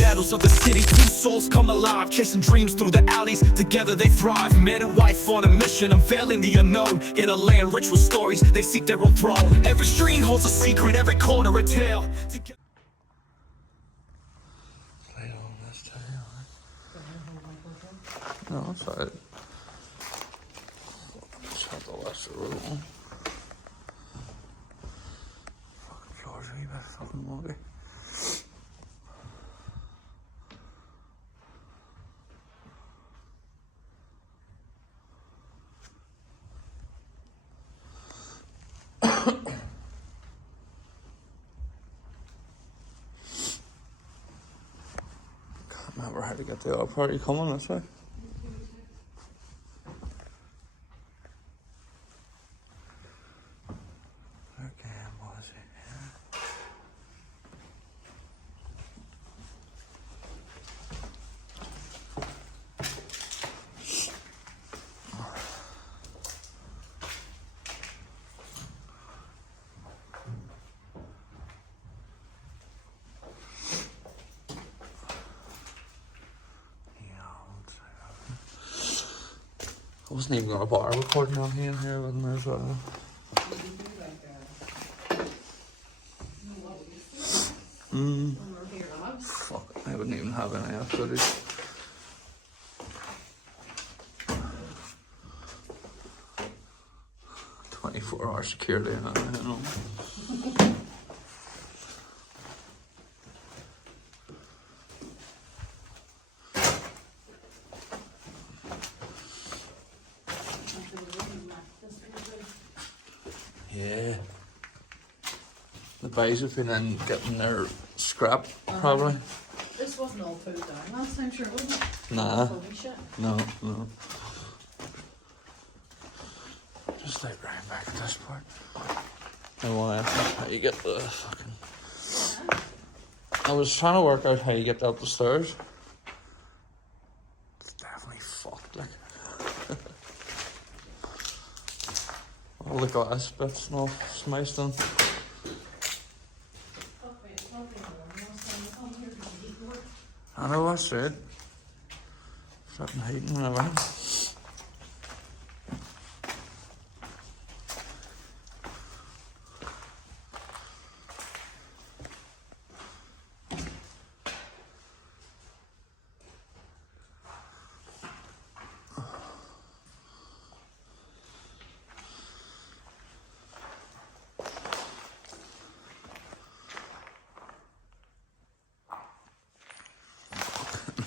shadows of the city, two souls come alive, chasing dreams through the alleys. Together they thrive, man and wife on a mission, unveiling the unknown. In a land rich with stories, they seek their own throne. Every stream holds a secret, every corner a tale. Play on this time. No, it's alright. Just have to watch the road one. Fucking floors are a bit fucking muggy. Can't remember how to get the other party coming this way. Again, was it? I wasn't even going to bother recording on here wasn't I, as well. Fuck, I wouldn't even have any footage. "24-hour security and everything, you know. Yeah. The bais have been in getting their scrap, probably. This wasn't all put down last time, sure, wasn't it? Nah. Holy shit. No. Just like right back at this part. I want to ask how you get the fucking... I was trying to work out how you get up the stairs. It's definitely fucked, like. All the glass bits and all smashed in. I know what's it. Fucking heating and everything.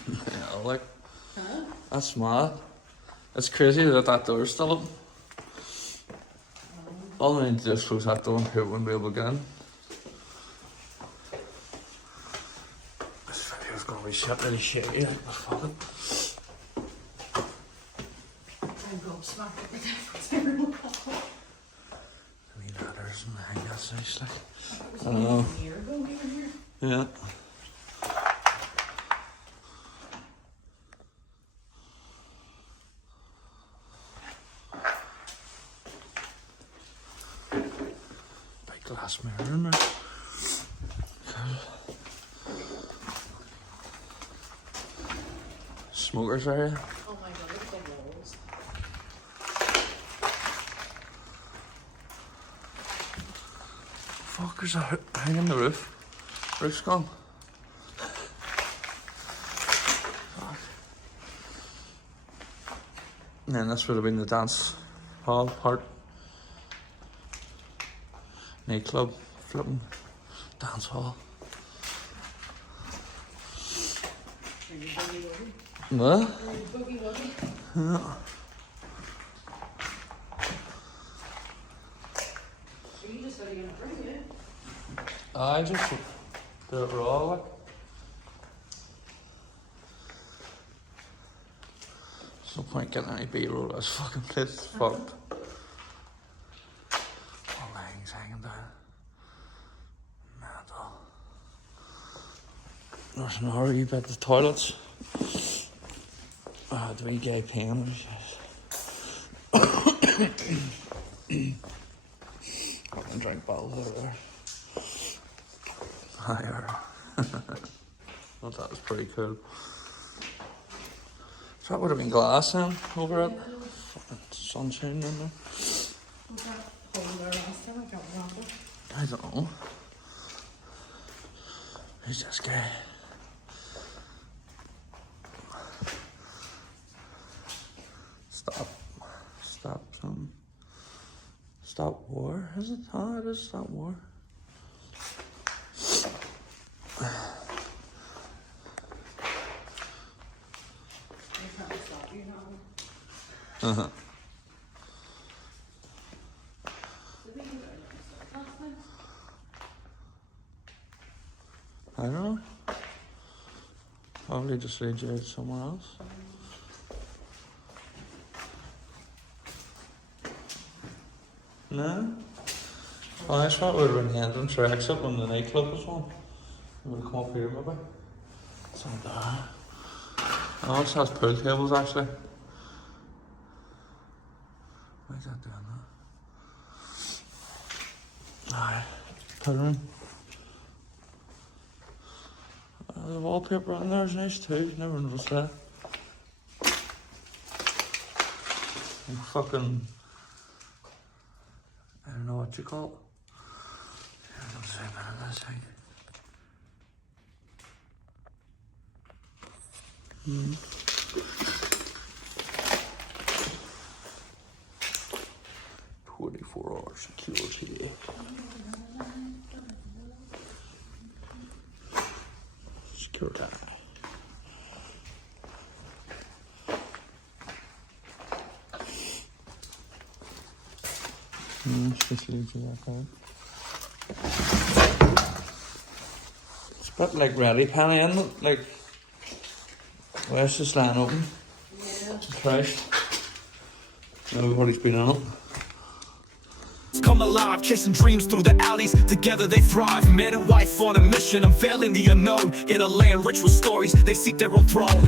Yeah, like, that's mad. It's crazy that that door's still open. All we need to do is close that door and people wouldn't be able to get in. This video's gonna be shit really shitty, like, but fuck it. I'm gobsmacked at the difference. I mean, ladders and the hang that's nice, like. It I don't know. was a year ago we were here. Yeah. Big glass mirror in there. Smokers area. Oh my god, look at the walls. Fuckers are hanging the roof. Roof's gone. Fuck. And then this would have been the dance hall part. Nightclub, flipping dance hall. Are you boogie woogie? What? Are you boogie woogie? Yeah. So you just started gonna drink it? I just do it raw, like. There's no point getting any B-roll, this fucking place is fucked. All the things hanging down. Mental. There's another wee bit of the toilets. The wee gay panels. I can drink bottles over there. Higher. thought that was pretty cool. So that would have been glass then, over it. Fucking sunshine in there. Was that hole there last time? I can't remember. I don't know. Who's this guy? Stop war, is it? Oh, it is stop war. I can't stop you now. Uh-huh. Did we do it last night? I don't know. Probably just lead you out somewhere else. No? Well, I thought it would have been the entrance or exit when the nightclub was on. It would have come up here maybe. It's not there. Oh, it has pool tables actually. Why is that doing that? Aye, pool room. The wallpaper on there is nice too, never noticed that. And fucking, I don't know what you call it. I don't say about this thing. Mm. 24-hour security. Security. Just leave you like that. It's a bit like Ready Penny, isn't it? Like, where's this line open? Yeah. Christ. Everybody's been on it. Come alive, chasing dreams through the alleys. Together they thrive. Man and wife on a mission, unveiling the unknown. In a land rich with stories, they seek their own throne.